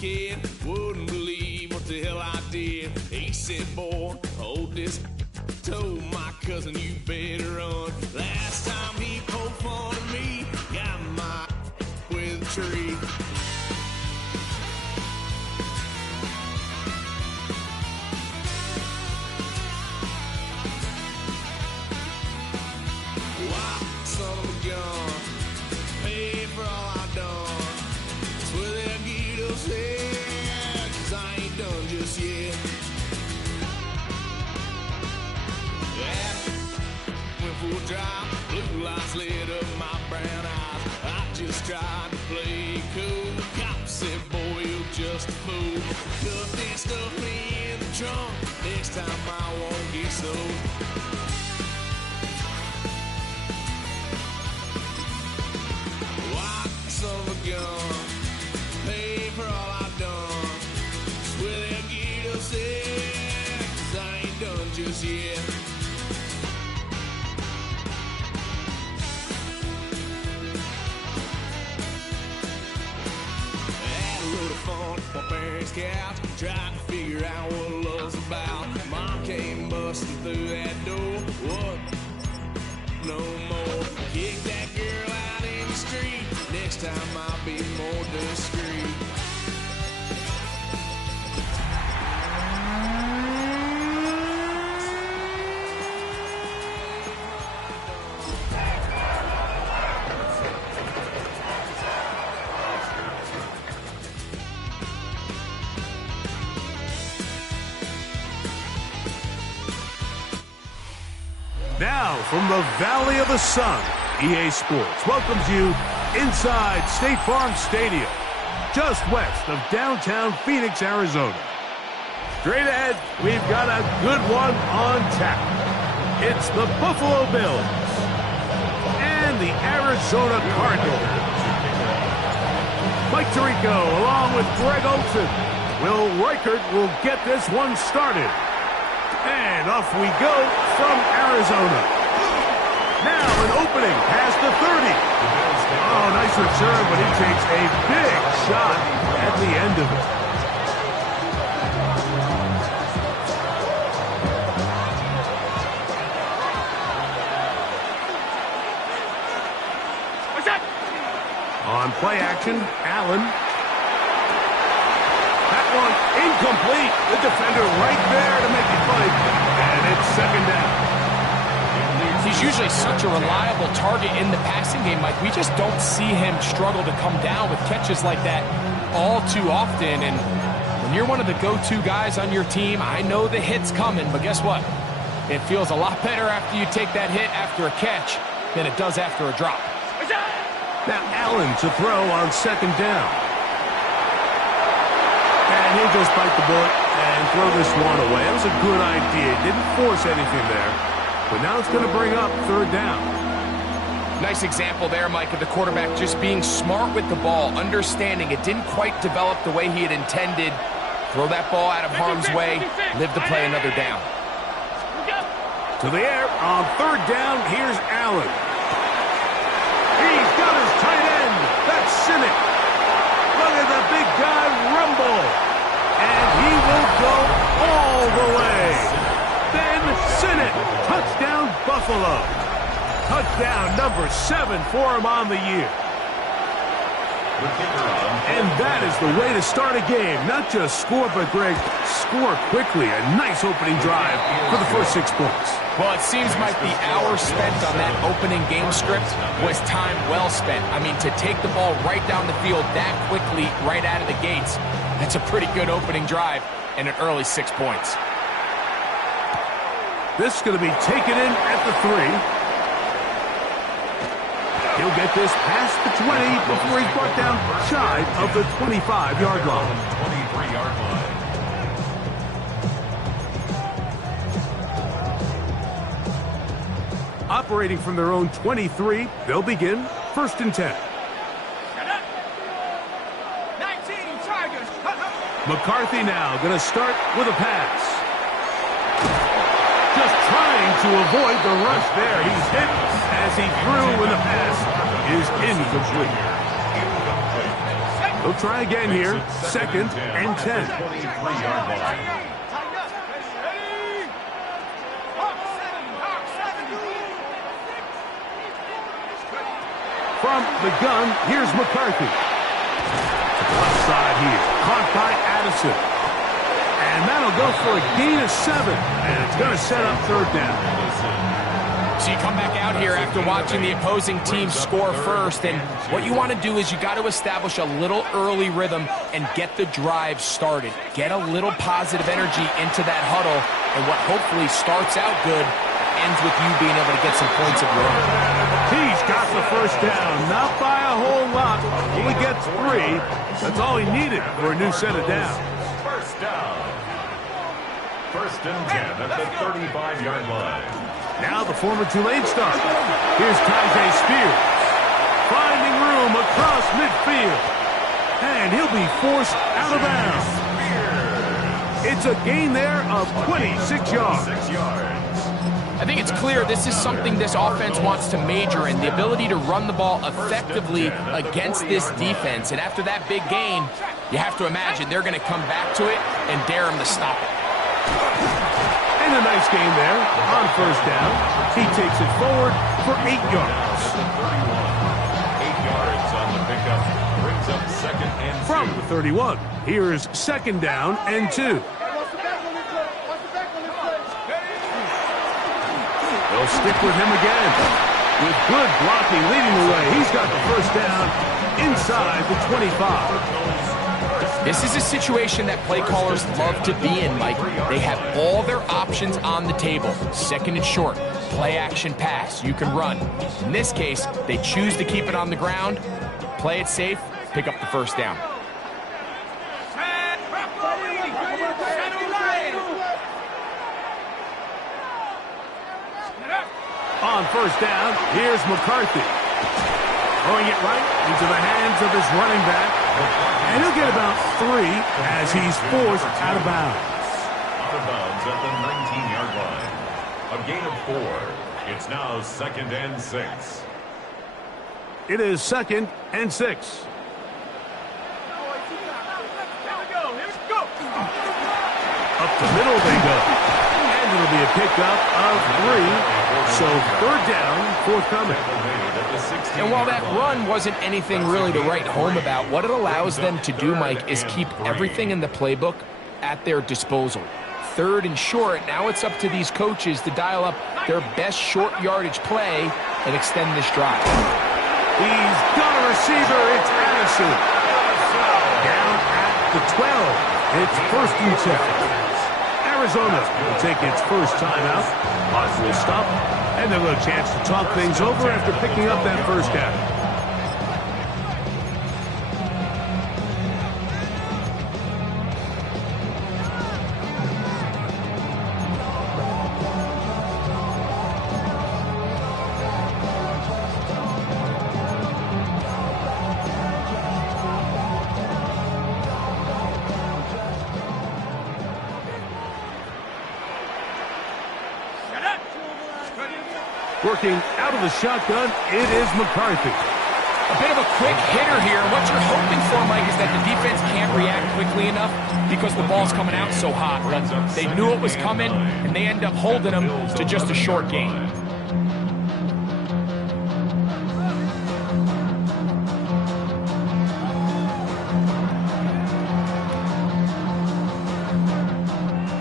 kid, wouldn't believe what the hell I did. He said, boy, hold this. Told my cousin you better run. Last time he poked fun at me, got my with a tree. Wow, son of a gun, pay for all I done. Swear they'll get us here, 'cause I ain't done just yet. Full drive, blue lights lit up my brown eyes. I just tried to play cool. Cop said, boy, you're just a fool. Cuffed and stuffed me in the trunk. Next time I won't get so. White son of a gun, pay for all I've done. Swear they'll get us there, 'cause I ain't done just yet. My parents' couch, tried to figure out what love's about. Mom came busting through that door. What? No more. Kick that girl out in the street. Next time I'll be more discreet. Now, from the Valley of the Sun, EA Sports welcomes you inside State Farm Stadium, just west of downtown Phoenix, Arizona. Straight ahead, we've got a good one on tap. It's the Buffalo Bills and the Arizona Cardinals. Mike Tirico along with Greg Olson. Will Reichert will get this one started. And off we go from Arizona. Now an opening past the 30. Oh, nice return, but he takes a big shot at the end of it. What's that? On play action, Allen. That one incomplete. The defender right there to make it fight. And it's second down. He's usually such a reliable target in the passing game, Mike. We just don't see him struggle to come down with catches like that all too often. And when you're one of the go-to guys on your team, I know the hit's coming, but guess what? It feels a lot better after you take that hit after a catch than it does after a drop. Now Allen to throw on second down. And he'll just bite the bullet and throw this one away. It was a good idea. Didn't force anything there. But now it's going to bring up third down. Nice example there, Mike, of the quarterback just being smart with the ball, understanding it didn't quite develop the way he had intended. Throw that ball out of harm's way, live to play another down. To the air on third down, here's Allen. He's got his tight end. That's Sinnott. Look at the big guy rumble. And he will go all the way. Ben Sinnott, touchdown Buffalo. Touchdown number 7 for him on the year. And that is the way to start a game. Not just score, but Greg, score quickly. A nice opening drive for the first 6 points. Well, it seems like the hour spent on that opening game script was time well spent. I mean, to take the ball right down the field that quickly, right out of the gates, that's a pretty good opening drive and an early 6 points. This is going to be taken in at the 3. He'll get this past the 20 before he's brought down shy of the 25-yard line. 23-yard line. Operating from their own 23, they'll begin 1st and 10. 19 Tigers. McCarthy now going to start with a pass. Just trying to avoid the rush there. He's hit as he threw when the pass is incomplete. He'll try again here. 2nd and 10. From the gun, here's McCarthy. Left side here, caught by Addison. And that'll go for a gain of 7. And it's going to set up 3rd down. So you come back out here after watching the opposing team score first, and what you want to do is you got to establish a little early rhythm and get the drive started. Get a little positive energy into that huddle, and what hopefully starts out good ends with you being able to get some points of your own. He's got the 1st down, not by a whole lot. Only gets 3. That's all he needed for a new set of downs. 1st down. 1st and 10 at the 35-yard line. Now the former Tulane star. Here's Tyjae Spears. Finding room across midfield. And he'll be forced out of bounds. It's a gain there of 26 yards. 6 yards. I think it's clear this is something this offense wants to major in, the ability to run the ball effectively against this defense. And after that big gain, you have to imagine they're going to come back to it and dare him to stop it. And a nice gain there on 1st down. He takes it forward for 8 yards. 8 yards on the pickup. Brings up 2nd and 2. From the 31, here's 2nd down and 2. They'll stick with him again. With good blocking leading the way, he's got the 1st down inside the 25. This is a situation that play callers love to be in, Mike. They have all their options on the table. 2nd and short, play action pass, you can run. In this case, they choose to keep it on the ground, play it safe, pick up the 1st down. On 1st down, here's McCarthy. Throwing it right into the hands of his running back. And he'll get about 3 as he's forced out of bounds. Out of bounds at the 19-yard line. A gain of 4. It's now 2nd and 6. It is 2nd and 6. Up the middle they go. And it'll be a pickup of 3. So 3rd down, forthcoming. And while that run wasn't anything really to write home about, what it allows them to do, Mike, is keep everything in the playbook at their disposal. 3rd and short, now it's up to these coaches to dial up their best short yardage play and extend this drive. He's got a receiver. It's Addison. Down at the 12. It's 1st and 10. Arizona will take its 1st timeout. Clock will stop, and they'll have a chance to talk things over after picking up that 1st down. Working out of the shotgun, it is McCarthy. A bit of a quick hitter here. What you're hoping for, Mike, is that the defense can't react quickly enough because the ball's coming out so hot. But they knew it was coming, and they end up holding them to just a short gain.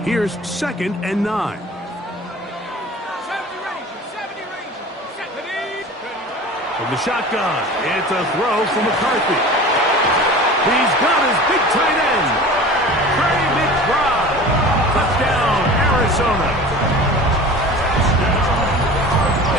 Here's 2nd and 9. From the shotgun, it's a throw from McCarthy. He's got his big tight end, Trey McBride. Touchdown, Arizona.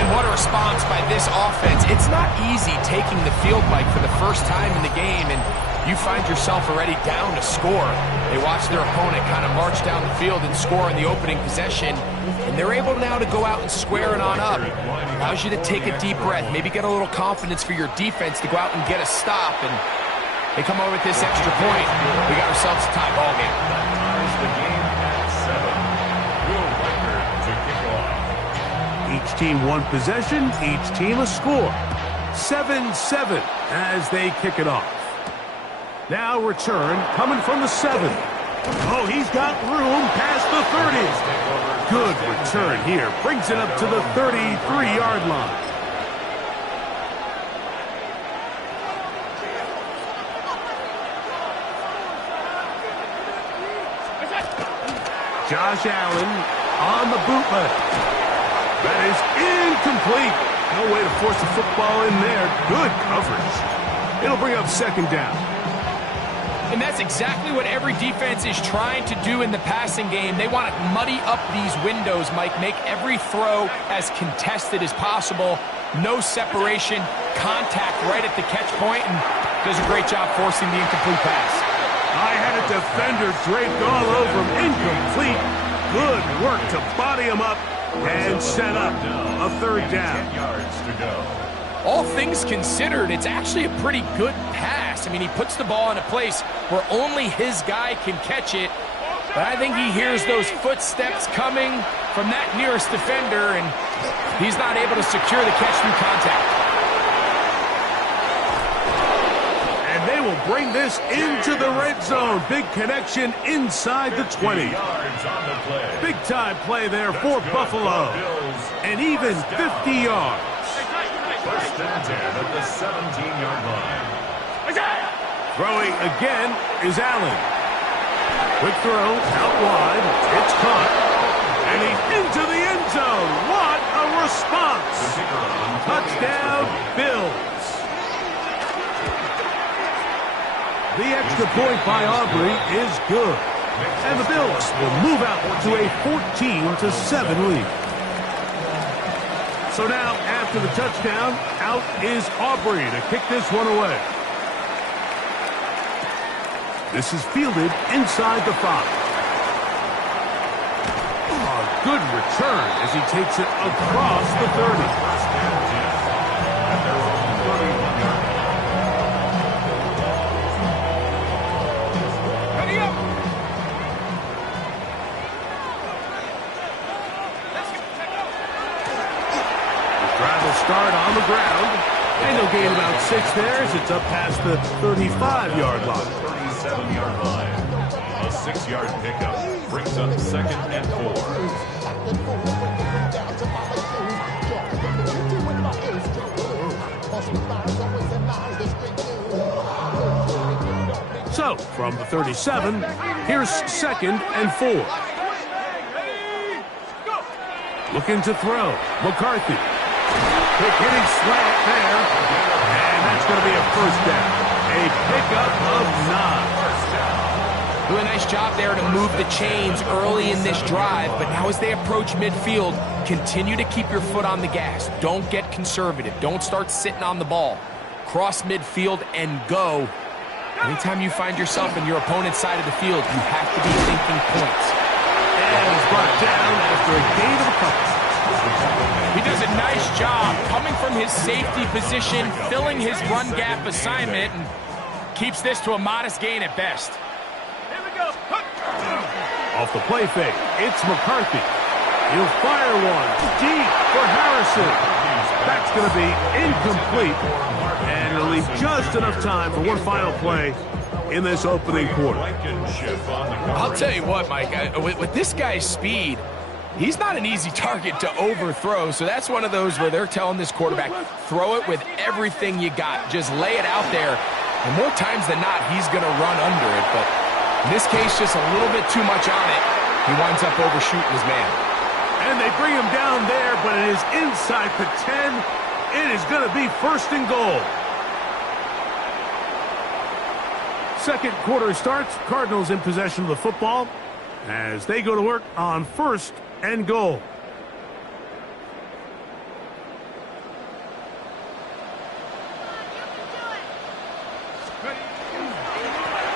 And what a response by this offense. It's not easy taking the field, Mike, for the 1st time in the game, and you find yourself already down to score. They watch their opponent kind of march down the field and score in the opening possession, and they're able now to go out and square it on up. Allows you to take a deep breath, maybe get a little confidence for your defense to go out and get a stop, and they come over with this extra point. We got ourselves a tie ball game. Ties the game at 7. Will Riker to kick off. Each team 1 possession, each team a score. 7-7 as they kick it off. Now return coming from the 7. Oh, he's got room past the 30. Good return here. Brings it up to the 33-yard line. Josh Allen on the bootleg. That is incomplete. No way to force the football in there. Good coverage. It'll bring up 2nd down. And that's exactly what every defense is trying to do in the passing game. They want to muddy up these windows, Mike, make every throw as contested as possible. No separation, contact right at the catch point, and does a great job forcing the incomplete pass. I had a defender draped all over him. Incomplete. Good work to body him up and set up a 3rd down. 10 yards to go. All things considered, it's actually a pretty good pass. I mean, he puts the ball in a place where only his guy can catch it. But I think he hears those footsteps coming from that nearest defender, and he's not able to secure the catch through contact. And they will bring this into the red zone. Big connection inside the 20. Big-time play there for Buffalo. And even 50 yards. 1st and 10 at the 17-yard line. Throwing again is Allen. Quick throw out wide. It's caught. And he's into the end zone. What a response. Touchdown, Bills. The extra point by Aubrey is good. And the Bills will move out to a 14-7 lead. So now, after the touchdown, out is Aubrey to kick this one away. This is fielded inside the 5. A good return as he takes it across the 30. Start on the ground, and he'll gain about 6 there as it's up past the 35-yard line. 37-yard line. A 6-yard pickup brings up 2nd and 4. So, from the 37, here's 2nd and 4. Looking to throw. McCarthy. Quick hitting slant there, and that's going to be a 1st down. A pickup of 9. Doing a nice job there to move the chains early in this drive, but now as they approach midfield, continue to keep your foot on the gas. Don't get conservative. Don't start sitting on the ball. Cross midfield and go. Anytime you find yourself in your opponent's side of the field, you have to be thinking points. And he's brought down after a gain of a couple. He does a nice job coming from his safety position, filling his run gap assignment, and keeps this to a modest gain at best. Here we go. Off the play fake, it's McCarthy. He'll fire one deep for Harrison. That's going to be incomplete, and it'll leave just enough time for one final play in this opening quarter. I'll tell you what, Mike, with this guy's speed, he's not an easy target to overthrow, so that's one of those where they're telling this quarterback, throw it with everything you got. Just lay it out there, and more times than not, he's going to run under it. But in this case, just a little bit too much on it. He winds up overshooting his man. And they bring him down there, but it is inside the 10. It is going to be 1st and goal. Second quarter starts. Cardinals in possession of the football as they go to work on 1st and goal.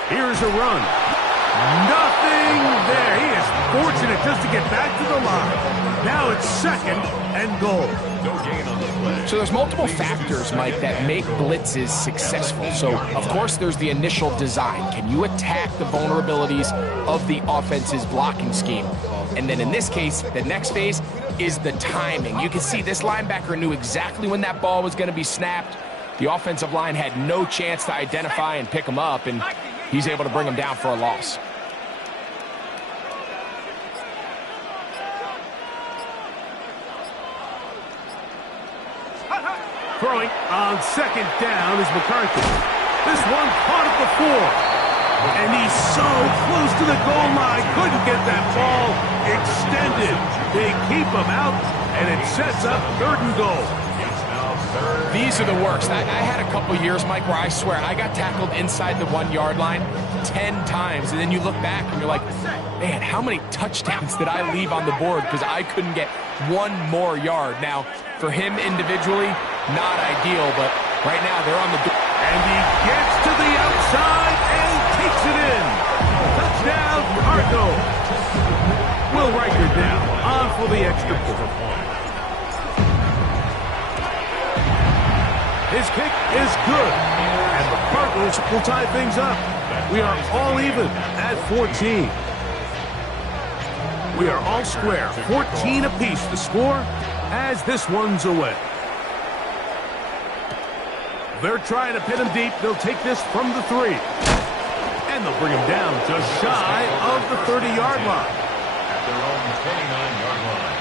Here's a run. Nothing there. He is fortunate just to get back to the line. Now it's 2nd and goal. So there's multiple factors, Mike, that make blitzes successful. So, of course, there's the initial design. Can you attack the vulnerabilities of the offense's blocking scheme? And then in this case, the next phase is the timing. You can see this linebacker knew exactly when that ball was going to be snapped. The offensive line had no chance to identify and pick him up, and he's able to bring him down for a loss. Throwing on second down is McCarthy. This one caught at the 4. And he's so close to the goal line. Couldn't get that ball extended. They keep him out, and it sets up 3rd and goal. These are the worst. I had a couple years, Mike, where I swear I got tackled inside the 1-yard line 10 times. And then you look back and you're like, man, how many touchdowns did I leave on the board because I couldn't get one more yard? Now, for him individually, not ideal, but right now they're on the door. And he gets to the outside and takes it in. Touchdown, Cardinals. Will Riker down on for the extra point. His kick is good, and the Cardinals will tie things up. We are all even at 14. We are all square, 14 apiece to score as this one's away. They're trying to pin him deep. They'll take this from the 3. And they'll bring him down just shy of the 30-yard line. At their own 29-yard line.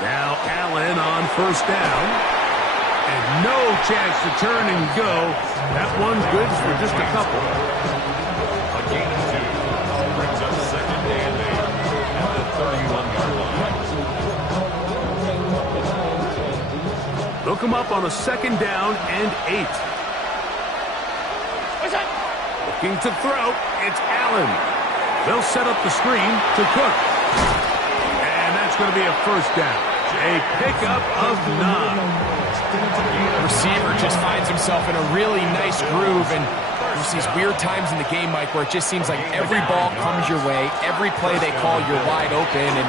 Now Allen on 1st down. And no chance to turn and go. That one's good for just a couple. A gain of 2 brings up 2nd and 8 at the 31-yard line. They'll come up on a 2nd down and 8. Looking to throw. It's Allen. They'll set up the screen to Cook. And that's going to be a 1st down. A pickup of 9. The receiver just finds himself in a really nice groove, and there's these weird times in the game, Mike, where it just seems like every ball comes your way, every play they call, you're wide open, and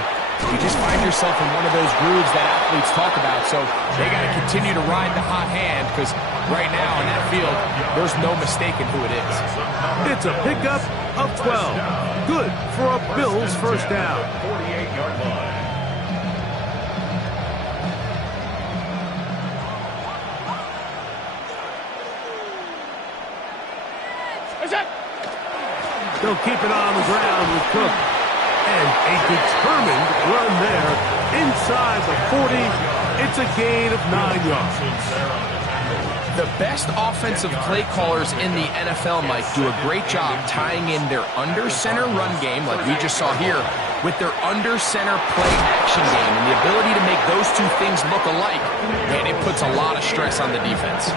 you just find yourself in one of those grooves that athletes talk about. So they got to continue to ride the hot hand, because right now in that field, there's no mistaking who it is. It's a pickup of 12. Good for a Bills 1st down. 48-yard line. They'll keep it on the ground with Cook. And a determined run there inside the 40. It's a gain of 9 yards. The best offensive play callers in the NFL, Mike, do a great job tying in their under-center run game, like we just saw here, with their under-center play action game. And the ability to make those two things look alike, man, it puts a lot of stress on the defense.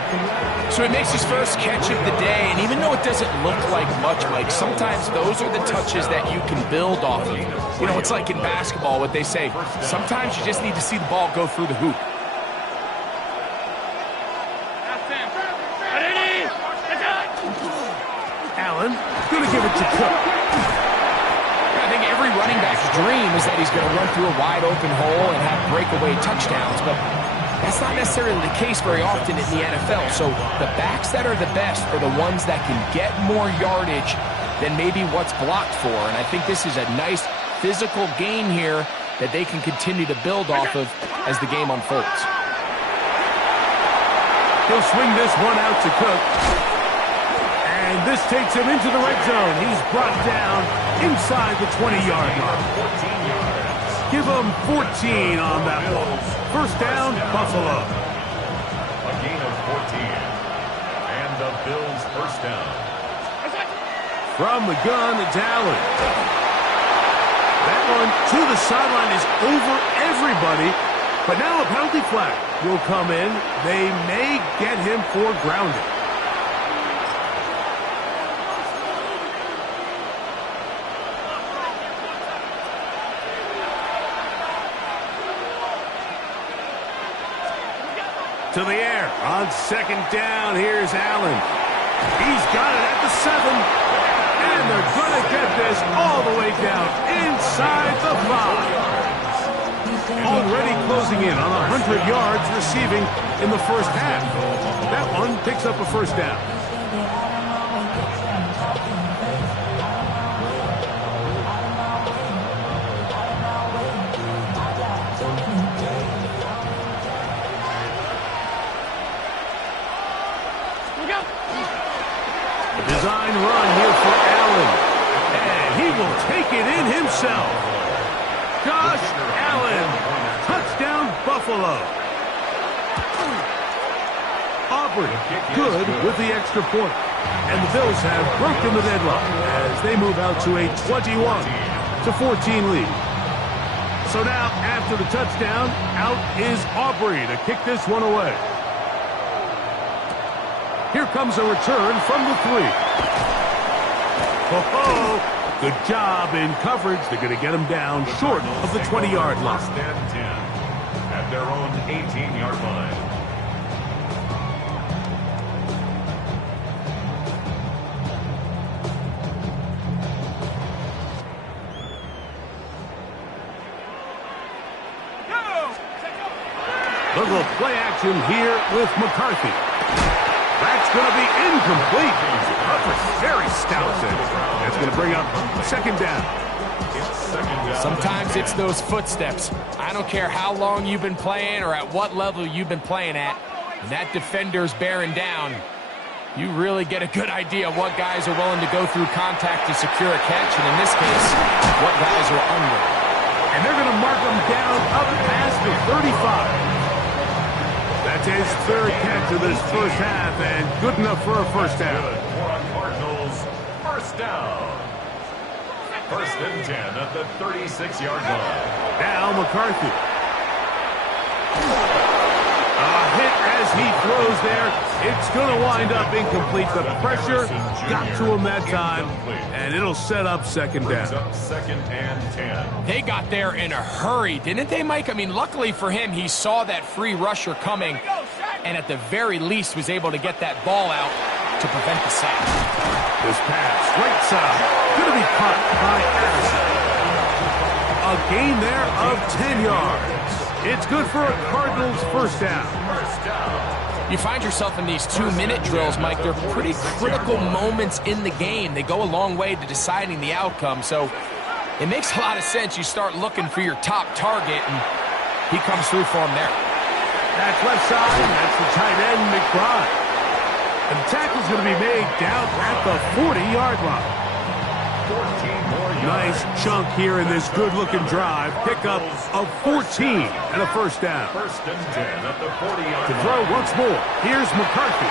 So he makes his first catch of the day, and even though it doesn't look like much, Mike, sometimes those are the touches that you can build off of. You know, it's like in basketball, what they say, sometimes you just need to see the ball go through the hoop. Allen, gonna give it to Cook. I think every running back's dream is that he's going to run through a wide open hole and have breakaway touchdowns, but that's not necessarily the case very often in the NFL. So the backs that are the best are the ones that can get more yardage than maybe what's blocked for. And I think this is a nice physical gain here that they can continue to build off of as the game unfolds. He'll swing this one out to Cook. And this takes him into the red zone. He's brought down inside the 20-yard line. Give him 14 on that one. 1st down, Buffalo. A gain of 14. And the Bills 1st down. From the gun, it's Allen. That one to the sideline is over everybody. But now a penalty flag will come in. They may get him for grounding. To the air on 2nd down. Here's Allen. He's got it at the 7. And they're going to get this all the way down inside the 5. Already closing in on 100 yards receiving in the 1st half. That one picks up a 1st down. A design run here for Allen. And he will take it in himself. Josh Allen. Touchdown, Buffalo. Auburn good with the extra point. And the Bills have broken the deadlock as they move out to a 21-14 lead. So now, after the touchdown, out is Aubrey to kick this one away. Here comes a return from the 3. Oh, good job in coverage. They're going to get him down short of the 20-yard line. First and 10 at their own 18-yard line. Little play action here with McCarthy. That's going to be incomplete. Very stout. That's going to bring up second down. Sometimes it's those footsteps. I don't care how long you've been playing or at what level you've been playing at. When that defender's bearing down, you really get a good idea of what guys are willing to go through contact to secure a catch, and in this case, what guys are under. And they're going to mark him down up past the 35. That's his third catch of this first half, and good enough for a first down. For a Cardinals first down. First and 10 at the 36-yard line. Now McCarthy. A hit as he throws there. It's going to wind up incomplete. The pressure got to him that time, and it'll set up second down. Second and 10. They got there in a hurry, didn't they, Mike? I mean, luckily for him, he saw that free rusher coming, and at the very least was able to get that ball out to prevent the sack. This pass, right side, going to be caught by Addison. A gain there of 10 yards. It's good for a Cardinals first down. You find yourself in these 2-minute drills, Mike. They're pretty critical moments in the game. They go a long way to deciding the outcome, so it makes a lot of sense. You start looking for your top target, and he comes through for him there. That's left side, and that's the tight end, McBride. And the tackle's going to be made down at the 40-yard line. 14 more yards. Nice chunk here in this good-looking drive. Pickup of 14 and a first down. First and 10 at the 40-yard To line. throw once more, here's McCarthy.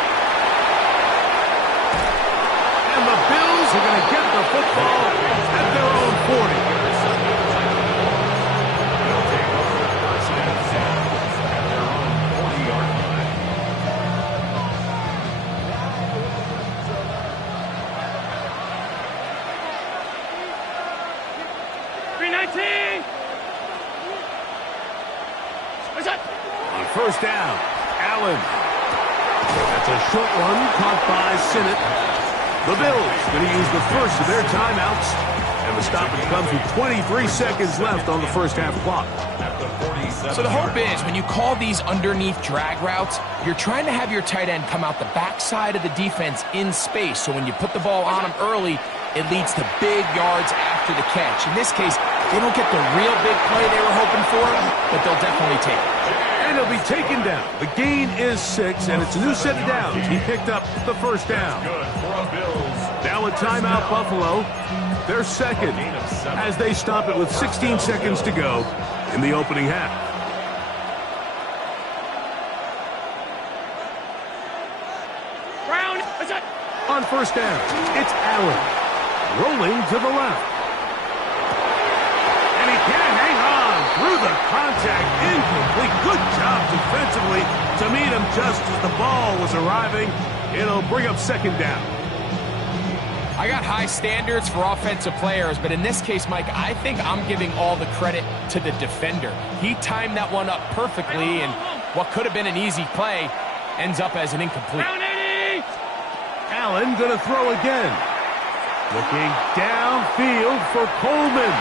And the Bills are going to get the football at their own 40. They'll take over first and 10 at their own 40-yard line. On first down, Allen. That's a short one caught by Sinnott. The Bills going to use the first of their timeouts. And the stoppage comes with 23 seconds left on the first half clock. At the 47 So the hope is when you call these underneath drag routes, you're trying to have your tight end come out the backside of the defense in space. So when you put the ball on him early, it leads to big yards after the catch. In this case, they don't get the real big play they were hoping for, but they'll definitely take it. And he'll be taken down. The gain is 6, and it's a new set of downs. He picked up the first down. Good for a Bills. Now a timeout, Buffalo. They're second as they stop it with 16 seconds to go in the opening half. On first down, it's Allen. Rolling to the left. And he can't hang on through the contact. Incomplete. Good job defensively to meet him just as the ball was arriving. It'll bring up second down. I got high standards for offensive players, but in this case, Mike, I think I'm giving all the credit to the defender. He timed that one up perfectly, and what could have been an easy play ends up as an incomplete. Allen gonna throw again. Looking downfield for Coleman.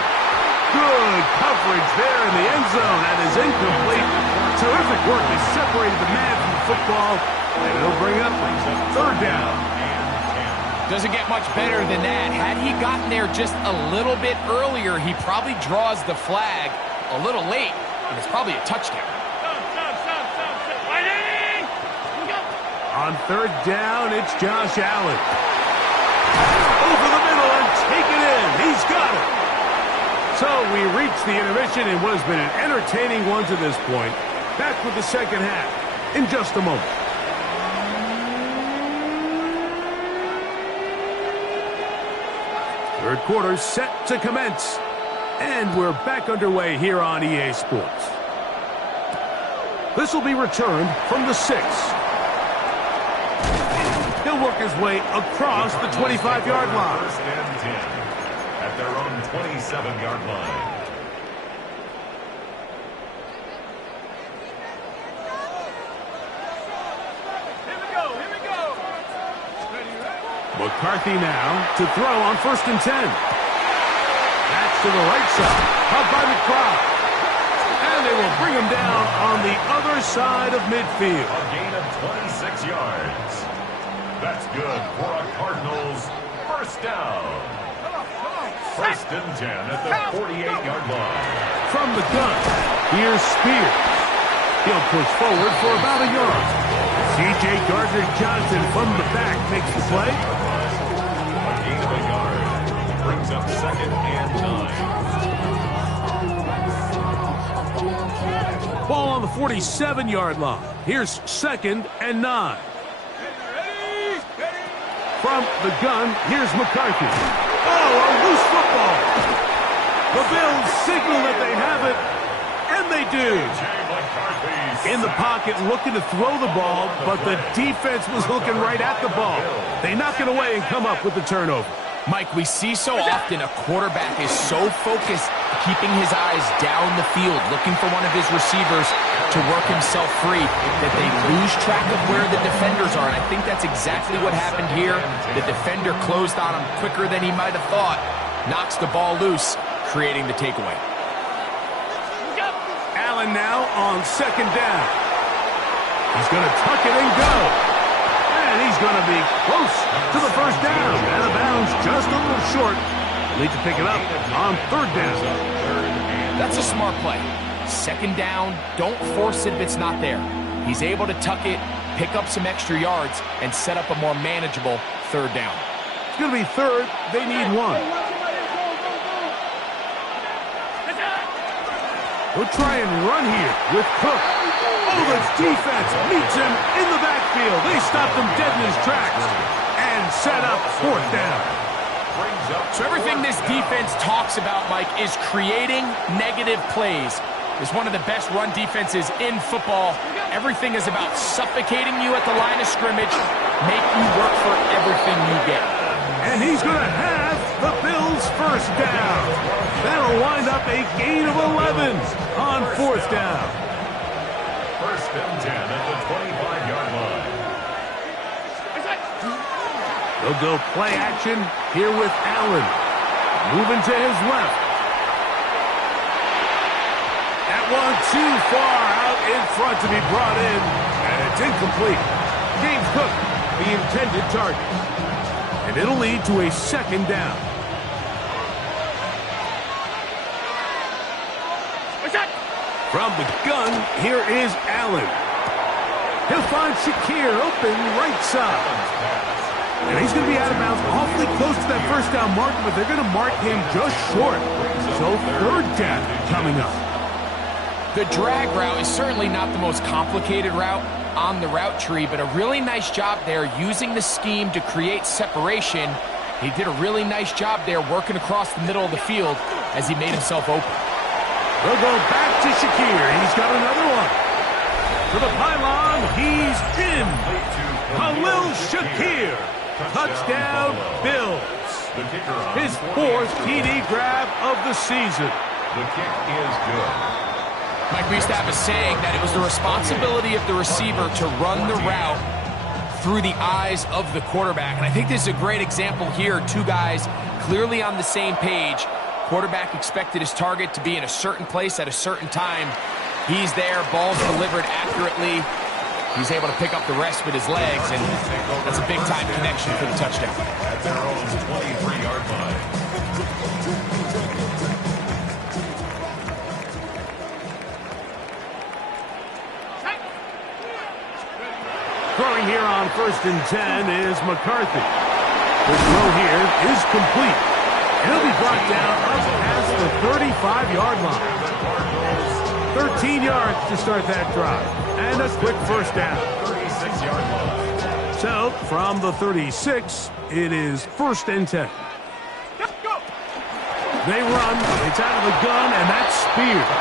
Good coverage there in the end zone. That is incomplete. Terrific work. He separated the man from the football, and it'll bring up third down. Doesn't get much better than that. Had he gotten there just a little bit earlier, he probably draws the flag a little late, and it's probably a touchdown. On third down, it's Josh Allen. over the middle and take it in. He's got it. So we reach the intermission in what has been an entertaining one to this point. Back with the second half in just a moment. Third quarter set to commence. And we're back underway here on EA Sports. This will be returned from the 6. He'll work his way across the 25-yard line. First and 10 at their own 27-yard line. Here we go. McCarthy now to throw on first and 10. That's to the right side, up by the crowd. And they will bring him down on the other side of midfield. A gain of 26 yards. That's good for a Cardinals first down. First and 10 at the 48-yard line. From the gun, here's Spears. He'll push forward for about a yard. C.J. Gardner-Johnson from the back makes the play. A gain of a yard brings up second and 9. Ball on the 47-yard line. Here's second and 9. From the gun, here's McCarthy. Oh, a loose football. The Bills signal that they have it, and they do. In the pocket, looking to throw the ball, but the defense was looking right at the ball. They knock it away and come up with the turnover. Mike, we see so often a quarterback is so focused, keeping his eyes down the field, looking for one of his receivers to work himself free, that they lose track of where the defenders are. And I think that's exactly what happened here. The defender closed on him quicker than he might have thought, knocks the ball loose, creating the takeaway. Allen now on second down. He's going to tuck it and go. And he's going to be close to the first down. Out of bounds just a little short. Need to pick it up on third down. That's a smart play. Second down, don't force it if it's not there. He's able to tuck it, pick up some extra yards, and set up a more manageable third down. It's going to be third. They need one. We'll try and run here with Cook. Oh, the defense meets him in the backfield. They stopped him dead in his tracks and set up fourth down. So everything this defense talks about, Mike, is creating negative plays. It's one of the best run defenses in football. Everything is about suffocating you at the line of scrimmage, make you work for everything you get. And he's going to have the Bills' first down. That'll wind up a gain of 11 on fourth down. First and 10 at the 25-yard line. They'll go play action here with Allen. Moving to his left. That one too far out in front to be brought in. And it's incomplete. James Cook, the intended target. And it'll lead to a second down. From the gun, here is Allen. He'll find Shakir open right side. And he's going to be out of bounds awfully close to that first down mark, but they're going to mark him just short. So third down coming up. The drag route is certainly not the most complicated route on the route tree, but a really nice job there using the scheme to create separation. He did a really nice job there working across the middle of the field as he made himself open. They'll go back to Shakir. He's got another one. To the pylon, he's in. Khalil Shakir. Touchdown, Bills. His fourth TD grab of the season. The kick is good. Mike, we used to have a saying that it was the responsibility of the receiver to run the route through the eyes of the quarterback. And I think this is a great example here. Two guys clearly on the same page. Quarterback expected his target to be in a certain place at a certain time. He's there, ball's delivered accurately. He's able to pick up the rest with his legs, and that's a big-time connection for the touchdown. At their own 23-yard line. Throwing here on first and 10 is McCarthy. The throw here is complete. He'll be brought down up past the 35-yard line. 13 yards to start that drive. And a quick first down. 36-yard line. So, from the 36, it is 1st and 10. They run, it's out of the gun, and that's Spears.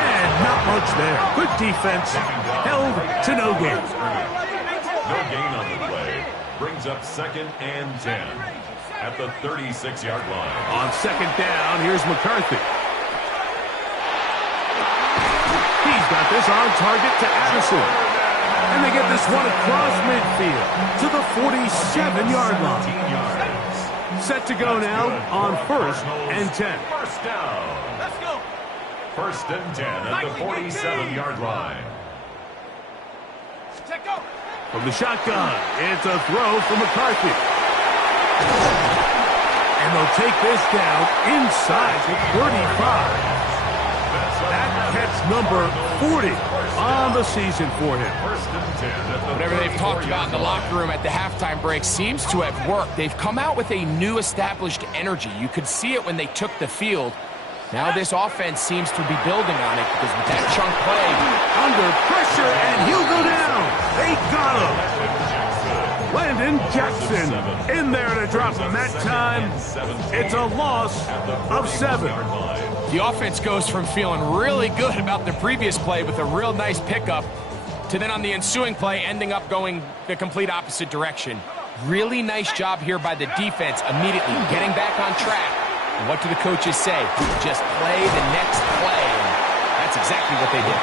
And not much there. Good defense, held to no gain. No gain on the play. Brings up 2nd and 10 at the 36-yard line. On 2nd down, here's McCarthy. He's got this on target to Addison. And they get this one across midfield to the 47-yard line. Set to go now on 1st and 10. First down. Let's go. 1st and 10 at the 47-yard line. Check out. From the shotgun, it's a throw for McCarthy. And they'll take this down inside the 35. That catch number 40 on the season for him. 1st and 10 at the Whatever they've talked about in the locker room at the halftime break seems to have worked. They've come out with a new established energy. You could see it when they took the field. Now this offense seems to be building on it because with that chunk play, Under pressure, and he'll go down. They got him. Landon Jackson in there to drop him. That time, it's a loss of 7. the offense goes from feeling really good about the previous play with a real nice pickup to then on the ensuing play ending up going the complete opposite direction. Really nice job here by the defense immediately getting back on track. And what do the coaches say? Just play the next play. And that's exactly what they did.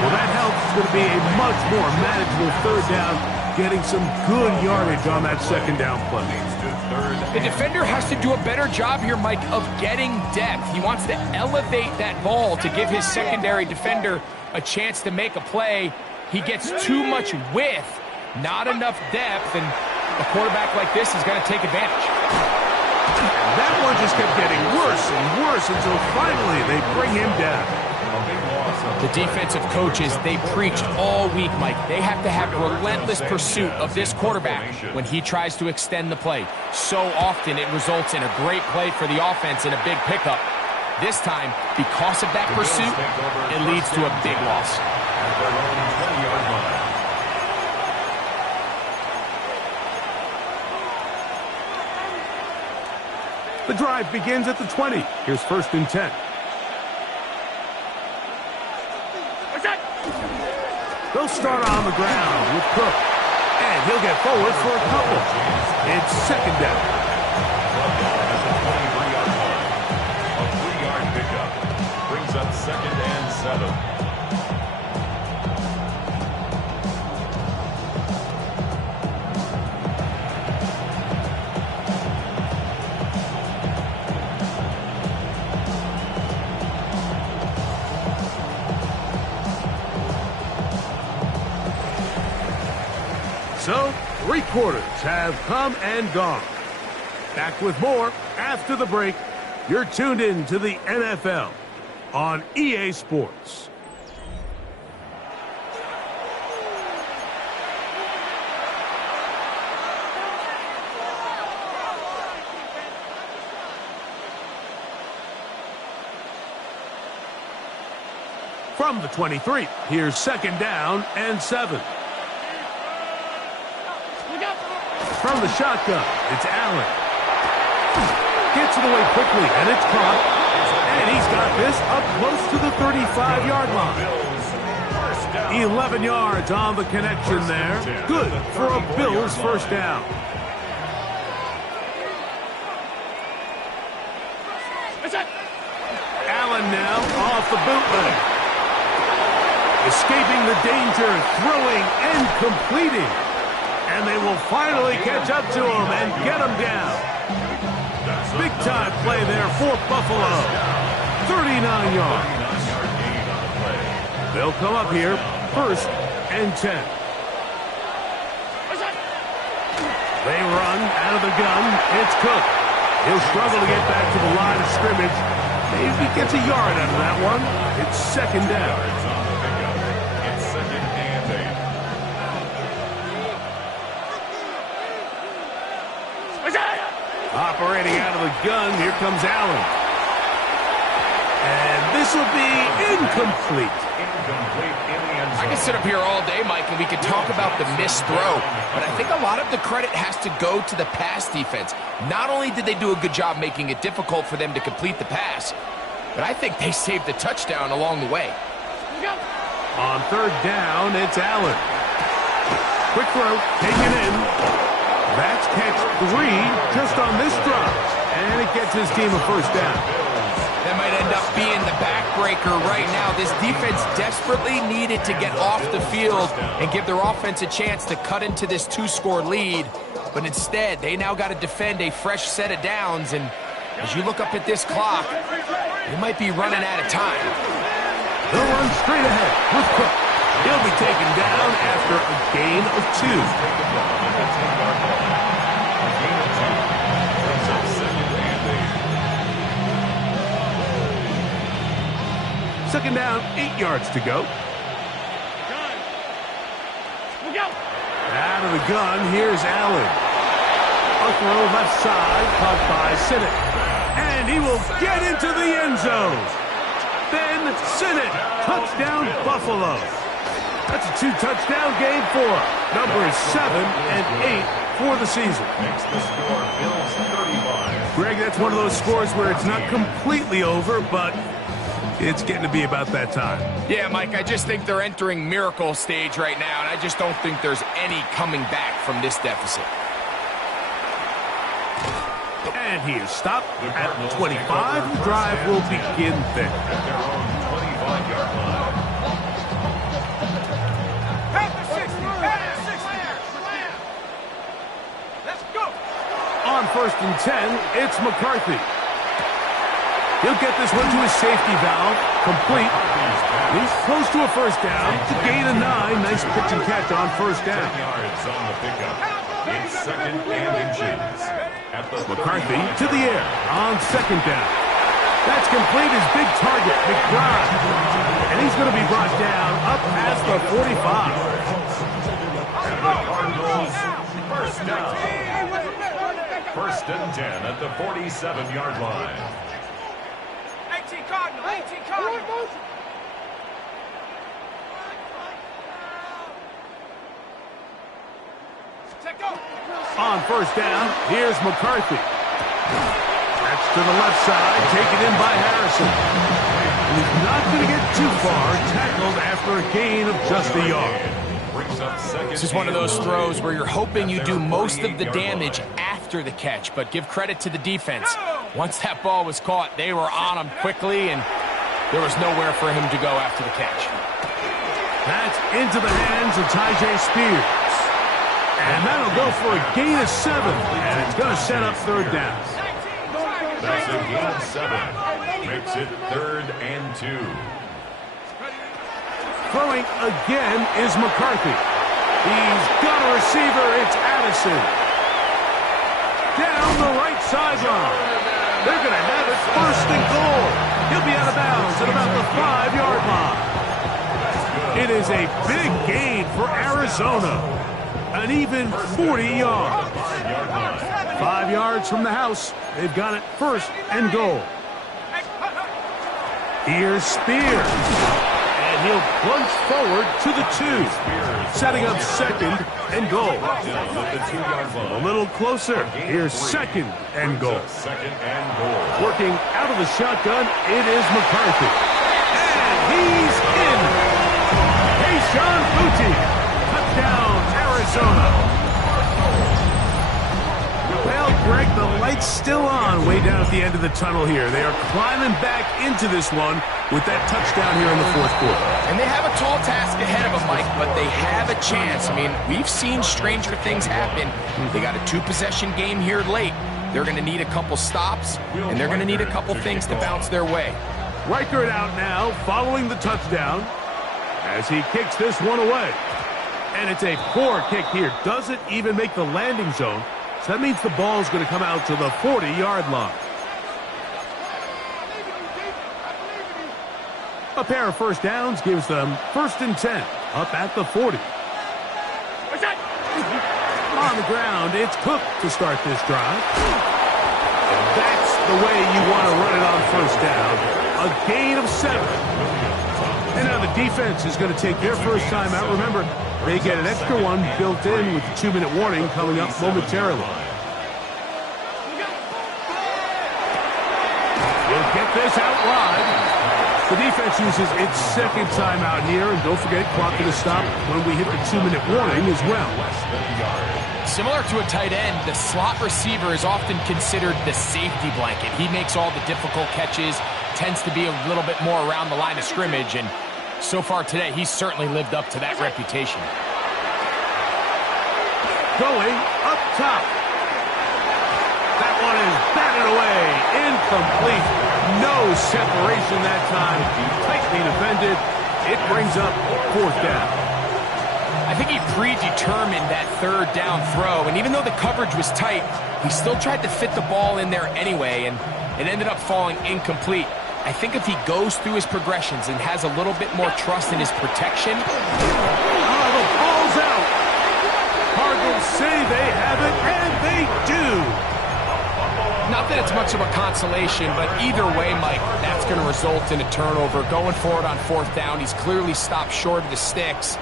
Well, that helps. It's going to be a much more manageable 3rd down, getting some good yardage on that 2nd down play. The defender has to do a better job here, Mike, of getting depth. He wants to elevate that ball to give his secondary defender a chance to make a play. He gets too much width, not enough depth, and a quarterback like this is going to take advantage. That one just kept getting worse and worse until finally they bring him down. The defensive coaches, they preached all week, Mike. They have to have relentless pursuit of this quarterback when he tries to extend the play. So often it results in a great play for the offense and a big pickup. This time, because of that pursuit, it leads to a big loss. The drive begins at the 20. Here's 1st and 10. They'll start on the ground with Cook. And he'll get forward for a couple. It's 2nd down. A 3-yard pickup brings up 2nd and 7. So, 3 quarters have come and gone. Back with more after the break. You're tuned in to the NFL on EA Sports. From the 23, here's 2nd down and 7. From the shotgun, it's Allen. Gets it away quickly, and it's caught. And he's got this up close to the 35-yard line. 11 yards on the connection there. Good for a Bills 1st down. Allen now off the bootleg. Escaping the danger, throwing and completing. And they will finally catch up to him and get him down. Big-time play there for Buffalo. 39 yards. They'll come up here, 1st and 10. They run out of the gun. It's Cook. He'll struggle to get back to the line of scrimmage. Maybe gets a yard out of that one. It's 2nd down. Operating out of the gun, here comes Allen. And this will be incomplete. Incomplete in the end zone. I can sit up here all day, Mike, and we can talk about the missed throw, but I think a lot of the credit has to go to the pass defense. Not only did they do a good job making it difficult for them to complete the pass, but I think they saved the touchdown along the way. On third down, it's Allen. Quick throw, taken in. That's catch 3 just on this drive. And it gets his team a first down. That might end up being the backbreaker right now. This defense desperately needed to get off the field and give their offense a chance to cut into this 2-score lead. But instead, they now got to defend a fresh set of downs. And as you look up at this clock, they might be running out of time. They'll run straight ahead with Cook. He'll be taken down after a gain of 2. Second down, 8 yards to go. Out of the gun, here's Allen. A throw left side, caught by Sinnott. And he will get into the end zone. Ben Sinnott, touchdown Buffalo. That's a 2-touchdown game for numbers 7 and 8 for the season. Makes the score Bills 35. Greg, that's one of those scores where it's not completely over, but it's getting to be about that time. Yeah, Mike, I just think they're entering miracle stage right now, and I just don't think there's any coming back from this deficit. And he is stopped at 25. The drive will begin then. At their own 25-yard line. Let's go. On first and 10, it's McCarthy. He'll get this one to his safety valve. Complete. He's close to a first down. To gain a 9. Nice pitch and catch on first down. 10 yards on the pickup. It's second and inches. At the McCarthy to the air on second down. That's complete. His big target, McBride. And he's going to be brought down up past the 45. And the Cardinals, first down. First and 10 at the 47-yard line. 18 Cardinal, 18 Cardinal. On first down, here's McCarthy. That's to the left side, taken in by Harrison. And he's not going to get too far, tackled after a gain of just a yard. This is one of those throws where you're hoping you do most of the damage after the catch, but give credit to the defense. Once that ball was caught, they were on him quickly, and there was nowhere for him to go after the catch. That's into the hands of Tyjae Spears. And that'll go for a gain of 7, and it's going to set up third down. That's a gain of 7. Makes it third and 2. Throwing again is McCarthy. He's got a receiver. It's Addison. Down the right sideline. They're going to have it first and goal. He'll be out of bounds at about the 5-yard line. It is a big gain for Arizona. An even 40 yards. 5 yards from the house. They've got it first and goal. Here's Spears. And he'll plunge forward to the 2. Setting up second and goal. A little closer. Here's second and goal. Working out of the shotgun, it is McCarthy. And he's in. Kayshon Boutte. Touchdown, Arizona. Well, Greg, the light's still on way down at the end of the tunnel here. They are climbing back into this one with that touchdown here in the fourth quarter. And they have a tall task ahead of them, Mike, but they have a chance. I mean, we've seen stranger things happen. They got a 2-possession game here late. They're going to need a couple stops, and they're going to need a couple things to bounce their way. Reichert out now, following the touchdown, as he kicks this one away. And it's a poor kick here. Doesn't even make the landing zone. So that means the ball's going to come out to the 40-yard line. A pair of first downs gives them first and 10, up at the 40. On the ground, it's Cook to start this drive. That's the way you want to run it on first down. A gain of 7. And now the defense is going to take their first time out. Remember, they get an extra one built in with the 2-minute warning coming up momentarily. We'll get this out wide. The defense uses its second timeout here, and don't forget, clock to stop when we hit the 2-minute warning as well. Similar to a tight end, the slot receiver is often considered the safety blanket. He makes all the difficult catches, tends to be a little bit more around the line of scrimmage, and so far today, he's certainly lived up to that reputation. Going up top. That one is batted away. Incomplete. No separation that time. Tightly defended. It brings up 4th down. I think he predetermined that 3rd down throw, and even though the coverage was tight, he still tried to fit the ball in there anyway, and it ended up falling incomplete. I think if he goes through his progressions and has a little bit more trust in his protection. Oh, the ball's out. Cardinals say they have it, and they do. Not that it's much of a consolation, but either way, Mike, that's going to result in a turnover. Going forward on 4th down, he's clearly stopped short of the sticks.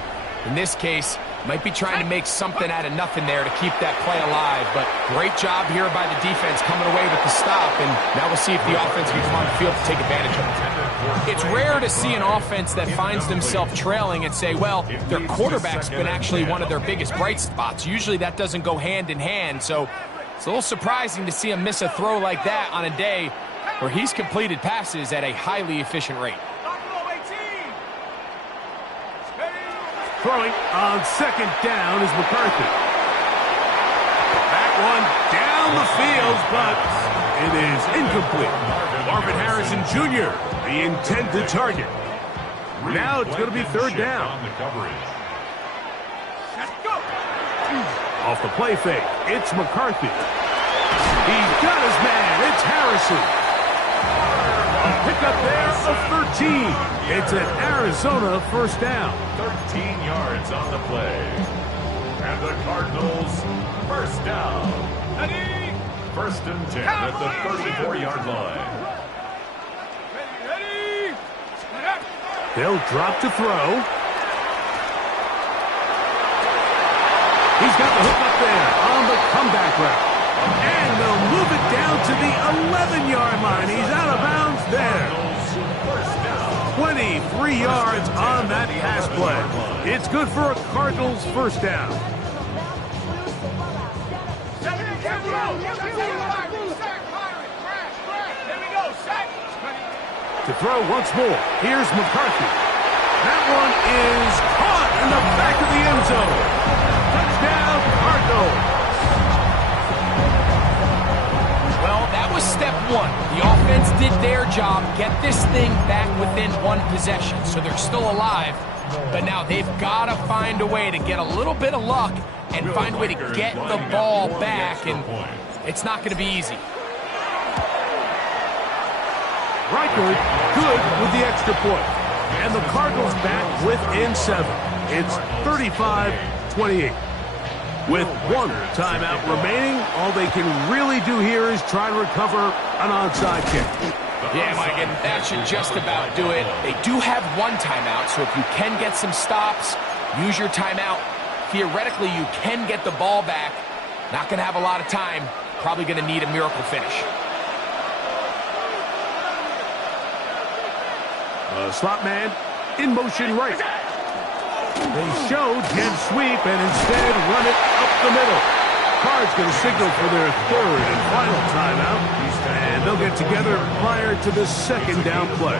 In this case, might be trying to make something out of nothing there to keep that play alive. But great job here by the defense coming away with the stop. And now we'll see if the offense can come on the field to take advantage of it. It's rare to see an offense that finds themselves trailing and say, well, their quarterback's been actually one of their biggest bright spots. Usually that doesn't go hand in hand. So it's a little surprising to see him miss a throw like that on a day where he's completed passes at a highly efficient rate. Throwing on 2nd down is McCarthy. That one down the field, but it is incomplete. Marvin Harrison Jr., the intended target. Now it's going to be 3rd down. Off the play fake, it's McCarthy. He's got his man, it's Harrison. A pickup there of 13. It's an Arizona 1st down. 13 yards on the play. And the Cardinals 1st down. 1st and 10 at the 34-yard line. They'll drop to throw. He's got the hook up there on the comeback route. And they'll move it down to the 11-yard line. He's out of bounds there. 23 yards on that pass play. It's good for a Cardinals 1st down. To throw once more. Here's McCarthy. That one is caught in the back of the end zone. Touchdown, Cardinals. Well, that was step 1. The offense did their job, get this thing back within 1 possession, so they're still alive. But now they've got to find a way to get a little bit of luck and find a way to get the ball back, and it's not going to be easy. Reichard good with the extra point. And the Cardinals back within 7. It's 35-28. With 1 timeout remaining, all they can really do here is try to recover an onside kick. Yeah, Mike, and that should just about do it. They do have 1 timeout, so if you can get some stops, use your timeout. Theoretically, you can get the ball back. Not going to have a lot of time. Probably going to need a miracle finish. Slot man in motion right. They showed jet sweep and instead run it up the middle. Cards going to signal for their 3rd and final timeout. And they'll get together prior to the 2nd down play.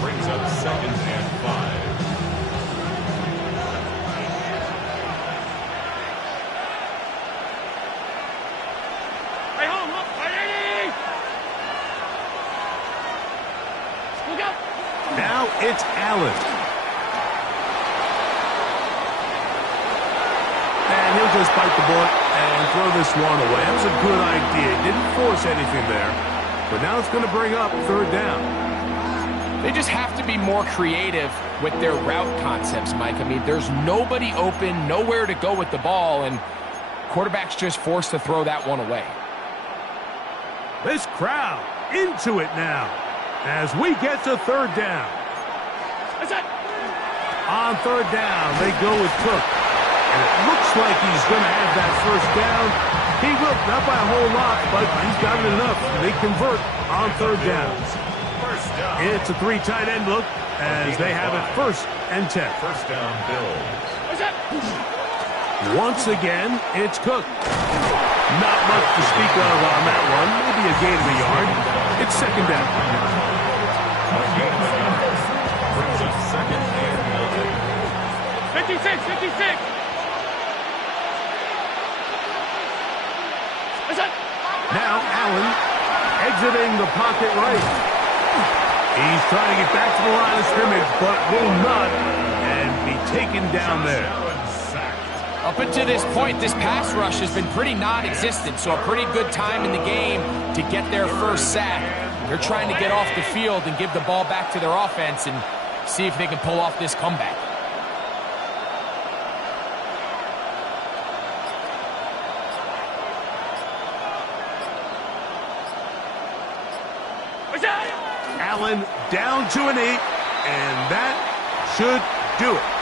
Brings up 2nd and 5. Now it's Allen. And he'll just bite the bullet and throw this one away. That was a good idea. Didn't force anything there. But now it's going to bring up 3rd down. They just have to be more creative with their route concepts, Mike. I mean, there's nobody open, nowhere to go with the ball, and quarterback's just forced to throw that one away. This crowd into it now as we get to third down. On third down, they go with Cook. And it looks like he's going to have that first down. He will, not by a whole lot, but he's got it enough. They convert on third down. It's a 3 tight end look as they have it 1st and 10. First down, Bills. Once again, it's Cook. Not much to speak of on that one. Maybe a gain of a yard. It's 2nd down. A gain of a yard brings us 2nd and 9. 56. Now Allen exiting the pocket right. He's trying to get back to the line of scrimmage, but will not, and be taken down there. Up until this point, this pass rush has been pretty non-existent, so a pretty good time in the game to get their first sack. They're trying to get off the field and give the ball back to their offense and see if they can pull off this comeback. Allen down to a knee, and that should do it.